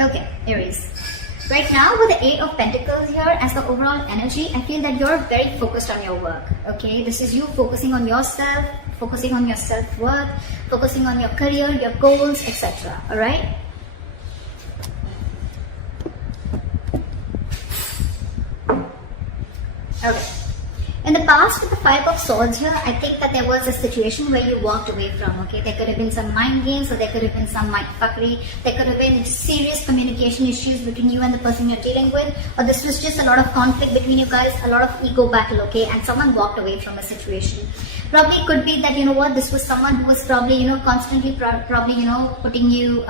Okay, Aries. Right now with the Eight of Pentacles here as the overall energy, I feel that you're very focused on your work. Okay, this is you focusing on yourself, focusing on your self-worth, focusing on your career, your goals, etc. Alright? Okay. In the past, with the Five of Swords here, I think that there was a situation where you walked away from, okay? There could have been some mind games, or there could have been some mind fuckery. There could have been serious communication issues between you and the person you're dealing with, or this was just a lot of conflict between you guys, a lot of ego battle, okay? And someone walked away from a situation. Probably could be that, you know what, this was someone who was probably, you know, constantly probably, you know, putting you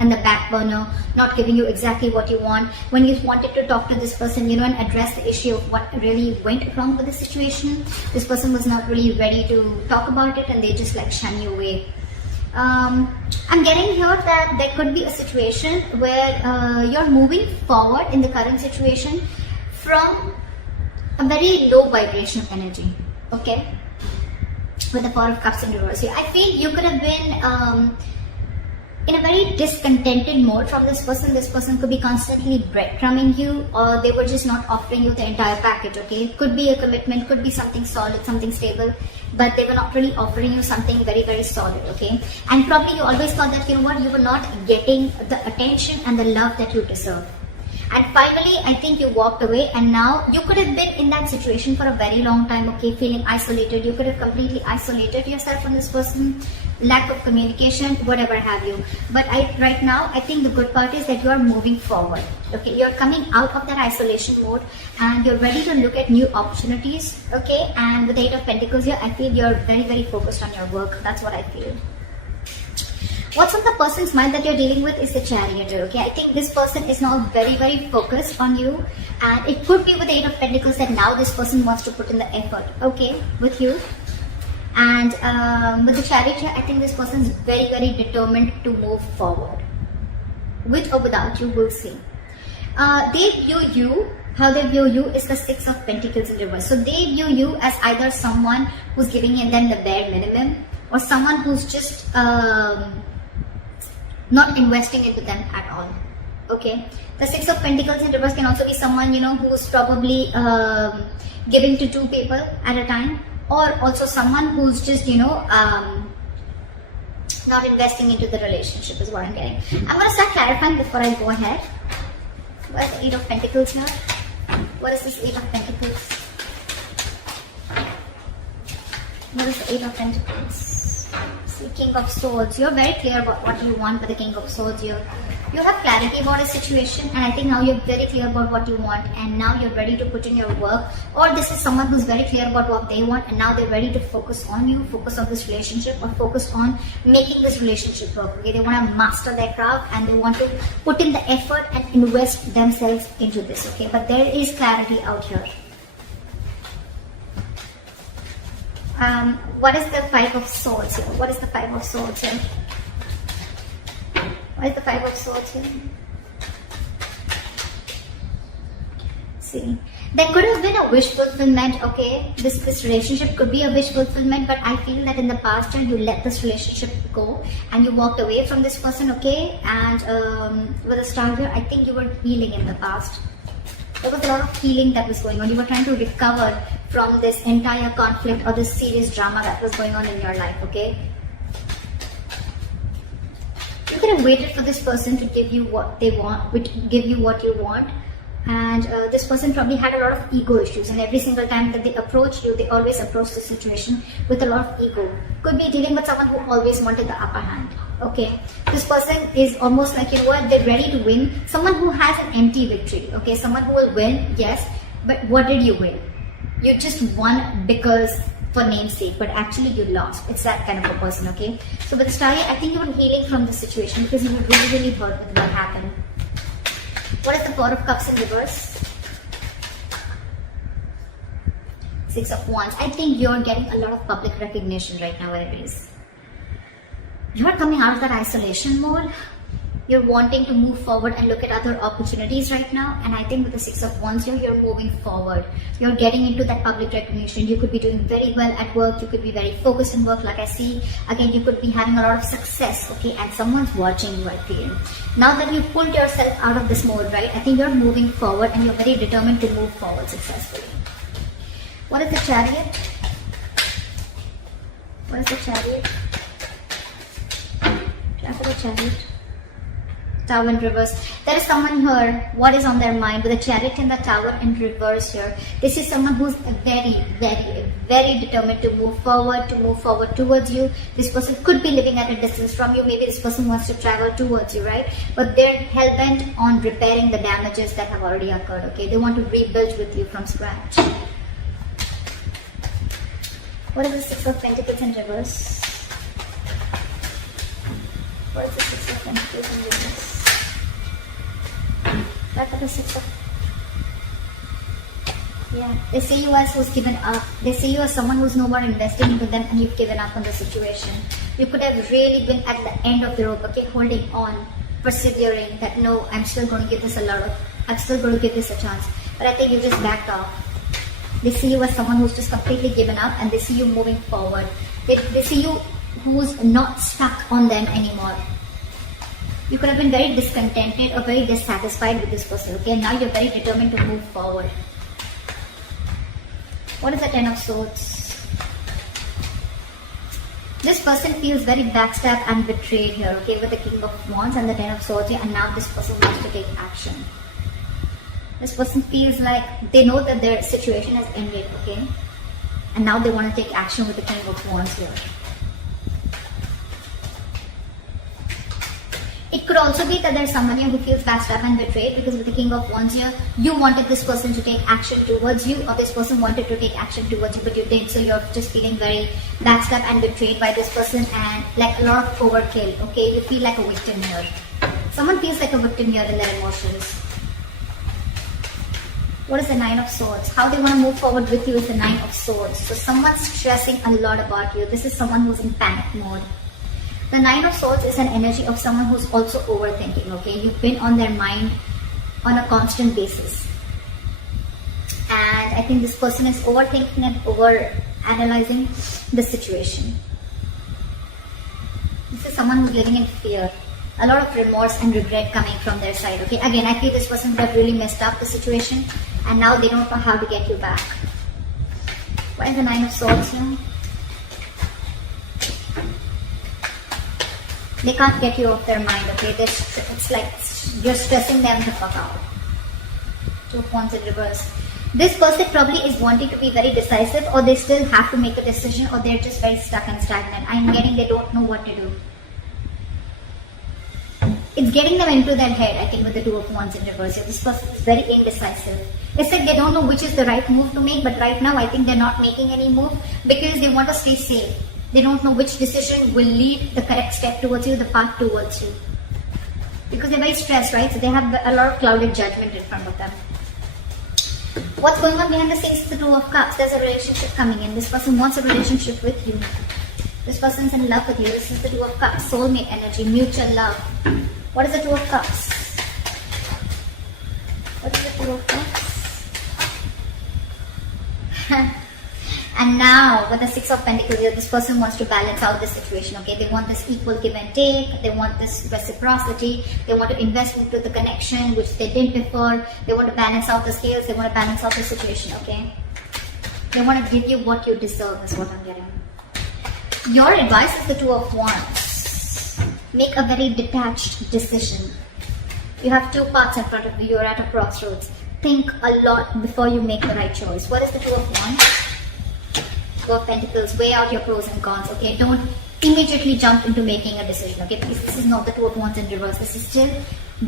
in the back burner, not giving you exactly what you want. When you wanted to talk to this person, you know, and address the issue of what really went wrong with the situation, this person was not really ready to talk about it and they just like shun you away. I'm getting here that there could be a situation where you're moving forward in the current situation from a very low vibration of energy, okay? With the Four of Cups in reverse here, I feel you could have been in a very discontented mode from this person. This person could be constantly breadcrumbing you, or they were just not offering you the entire package, okay? It could be a commitment, could be something solid, something stable, but they were not really offering you something very, very solid, okay? And probably you always thought that, you know what, you were not getting the attention and the love that you deserve. And finally, I think you walked away, and now you could have been in that situation for a very long time, okay, feeling isolated. You could have completely isolated yourself from this person, lack of communication, whatever have you. But right now, I think the good part is that you are moving forward, okay? You're coming out of that isolation mode and you're ready to look at new opportunities, okay? And with the Eight of Pentacles here, I feel you're very, very focused on your work. That's what I feel. What's on the person's mind that you're dealing with is the Chariot, okay? I think this person is now very, very focused on you, and it could be with the Eight of Pentacles that now this person wants to put in the effort, okay, with you. And with the Chariot here, I think this person is very, very determined to move forward. With or without you, we'll see. They view you, how they view you is the Six of Pentacles in reverse. So they view you as either someone who's giving them the bare minimum, or someone who's just not investing into them at all, okay? The Six of Pentacles in reverse can also be someone, you know, who's probably giving to two people at a time, or also someone who's just, you know, not investing into the relationship is what I'm getting. I'm going to start clarifying before I go ahead. What is the Eight of Pentacles here? What is this Eight of Pentacles? What is the Eight of Pentacles? King of Swords. You're very clear about what you want with the King of Swords here. You have clarity about a situation, and I think now you're very clear about what you want, and now you're ready to put in your work. Or this is someone who's very clear about what they want, and now they're ready to focus on you, focus on this relationship, or focus on making this relationship work. Okay, they want to master their craft and they want to put in the effort and invest themselves into this. Okay, but there is clarity out here. What is the Five of Swords here? What is the Five of Swords here? What is the Five of Swords here? See, there could have been a wish fulfillment, okay? This relationship could be a wish fulfillment, but I feel that in the past year you let this relationship go and you walked away from this person, okay? And with a star here, I think you were healing in the past. There was a lot of healing that was going on. You were trying to recover from this entire conflict or this serious drama that was going on in your life, okay? You could have waited for this person to give you what they want, give you what you want. And this person probably had a lot of ego issues, and every single time that they approached you, they always approached the situation with a lot of ego. Could be dealing with someone who always wanted the upper hand, okay? This person is almost like, you know what, they're ready to win. Someone who has an empty victory, okay? Someone who will win, yes, but what did you win? You just won because for namesake, but actually you lost. It's that kind of a person, okay? So with Star, I think you were healing from this situation because you were really, really hurt with what happened. What is the Four of Cups in reverse? Six of Wands. I think you're getting a lot of public recognition right now, Aries. You're coming out of that isolation mode. You're wanting to move forward and look at other opportunities right now. And I think with the Six of Wands here, you're moving forward. You're getting into that public recognition. You could be doing very well at work. You could be very focused in work, like I see. Again, you could be having a lot of success, okay? And someone's watching you, I feel. Now that you pulled yourself out of this mode, right? I think you're moving forward and you're very determined to move forward successfully. What is the Chariot? What is the Chariot? After the Chariot. Tower in reverse. There is someone here, what is on their mind with the Chariot and the Tower in reverse here. This is someone who's very, very, very determined to move forward towards you. This person could be living at a distance from you. Maybe this person wants to travel towards you, right? But they're hell-bent on repairing the damages that have already occurred, okay? They want to rebuild with you from scratch. What is the Six of Pentacles in reverse? What is the Six of Pentacles in reverse? Back at the Six of... Yeah, they see you as who's given up. They see you as someone who's no more investing into them and you've given up on the situation. You could have really been at the end of the rope, okay, holding on, persevering, that no, I'm still going to give this a chance. But I think you just backed off. They see you as someone who's just completely given up and they see you moving forward. They see you who's not stuck on them anymore. You could have been very discontented or very dissatisfied with this person, okay? Now you're very determined to move forward. What is the Ten of Swords? This person feels very backstabbed and betrayed here, okay? With the King of Wands and the Ten of Swords here, and now this person wants to take action. This person feels like they know that their situation has ended, okay? And now they want to take action with the King of Wands here. It could also be that there's someone here who feels backstabbed and betrayed because with the King of Wands here, you wanted this person to take action towards you or this person wanted to take action towards you but you didn't. So you're just feeling very backstabbed and betrayed by this person and like a lot of overkill, okay? You feel like a victim here. Someone feels like a victim here in their emotions. What is the Nine of Swords? How they want to move forward with you is the Nine of Swords. So someone's stressing a lot about you. This is someone who's in panic mode. The Nine of Swords is an energy of someone who's also overthinking, okay? You've been on their mind on a constant basis. And I think this person is overthinking and over-analyzing the situation. This is someone who's living in fear. A lot of remorse and regret coming from their side, okay? Again, I feel this person would have really messed up the situation and now they don't know how to get you back. What is the Nine of Swords here? They can't get you off their mind, okay? It's like you're stressing them the fuck out. Two of Wands in reverse. This person probably is wanting to be very decisive or they still have to make a decision or they're just very stuck and stagnant. I'm getting they don't know what to do. It's getting them into their head, I think, with the Two of Wands in reverse. This person is very indecisive. It's like they don't know which is the right move to make, but right now I think they're not making any move because they want to stay safe. They don't know which decision will lead the correct step towards you, the path towards you. Because they're very stressed, right? So they have a lot of clouded judgment in front of them. What's going on behind the scenes is the Two of Cups. There's a relationship coming in. This person wants a relationship with you. This person's in love with you. This is the Two of Cups. Soulmate energy, mutual love. What is the Two of Cups? What is the Two of Cups? And now, with the Six of Pentacles here, this person wants to balance out the situation, okay? They want this equal give and take. They want this reciprocity. They want to invest into the connection, which they didn't before. They want to balance out the scales. They want to balance out the situation, okay? They want to give you what you deserve, is what I'm getting. Your advice is the Two of Wands. Make a very detached decision. You have two paths in front of you. You're at a crossroads. Think a lot before you make the right choice. What is the Two of Wands? Two of Pentacles. Weigh out your pros and cons, okay? Don't immediately jump into making a decision, okay? Because this is not the Two of Wands in reverse. This is still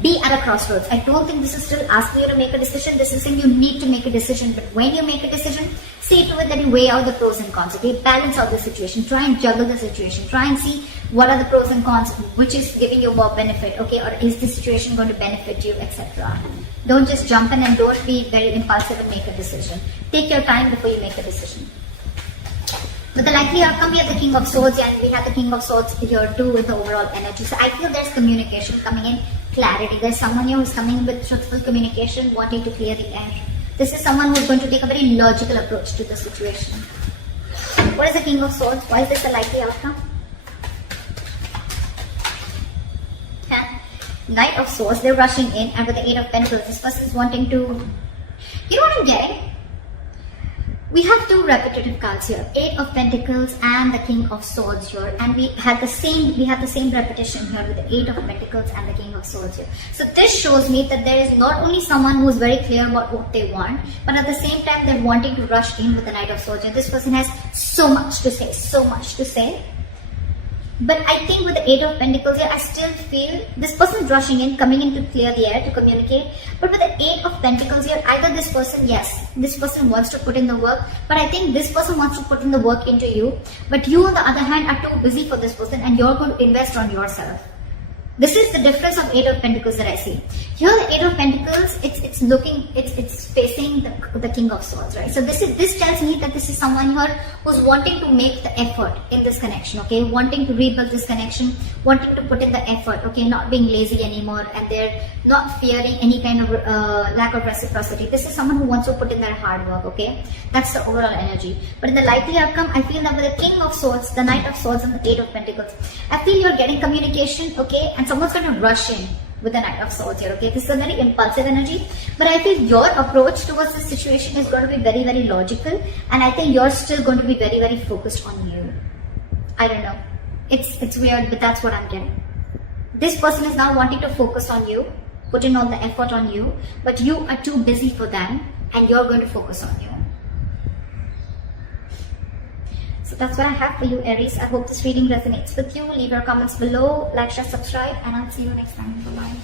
be at a crossroads. I don't think this is still asking you to make a decision. This is saying you need to make a decision. But when you make a decision, see to it that you weigh out the pros and cons, okay? Balance out the situation. Try and juggle the situation. Try and see what are the pros and cons, which is giving you more benefit, okay? Or is this situation going to benefit you, etc. Don't just jump in and don't be very impulsive and make a decision. Take your time before you make a decision. With the likely outcome, we have the King of Swords and we have the King of Swords here too with the overall energy. So I feel there's communication coming in, clarity. There's someone here who's coming with truthful communication, wanting to clear the air. This is someone who's going to take a very logical approach to the situation. What is the King of Swords? Why is this a likely outcome? Knight of Swords, they're rushing in, and with the Eight of Pentacles, this person is wanting to, you know what I'm getting? We have two repetitive cards here, Eight of Pentacles and the King of Swords here, and we have the same repetition here with the Eight of Pentacles and the King of Swords here. So this shows me that there is not only someone who is very clear about what they want, but at the same time they're wanting to rush in with the Knight of Swords. And this person has so much to say. But I think with the Eight of Pentacles here, I still feel this person is rushing in, coming in to clear the air, to communicate. But with the Eight of Pentacles here, either this person, yes, this person wants to put in the work, but I think this person wants to put in the work into you. But you, on the other hand, are too busy for this person and you're going to invest on yourself. This is the difference of Eight of Pentacles that I see. Here, the Eight of Pentacles, it's facing the King of Swords, right? So this tells me that this is someone here who's wanting to make the effort in this connection, okay? Wanting to rebuild this connection, wanting to put in the effort, okay? Not being lazy anymore, and they're not fearing any kind of lack of reciprocity. This is someone who wants to put in their hard work, okay? That's the overall energy. But in the likely outcome, I feel that with the King of Swords, the Knight of Swords, and the Eight of Pentacles, I feel you're getting communication, okay? And someone's going to rush in with the Knight of Swords here, okay? This is a very impulsive energy, but I feel your approach towards this situation is going to be very, very logical, and I think you're still going to be very, very focused on you. I don't know. It's weird, but that's what I'm getting. This person is now wanting to focus on you, put in all the effort on you, but you are too busy for them, and you're going to focus on you. So that's what I have for you, Aries. I hope this reading resonates with you. Leave your comments below, like, share, subscribe, and I'll see you next time. Bye-bye.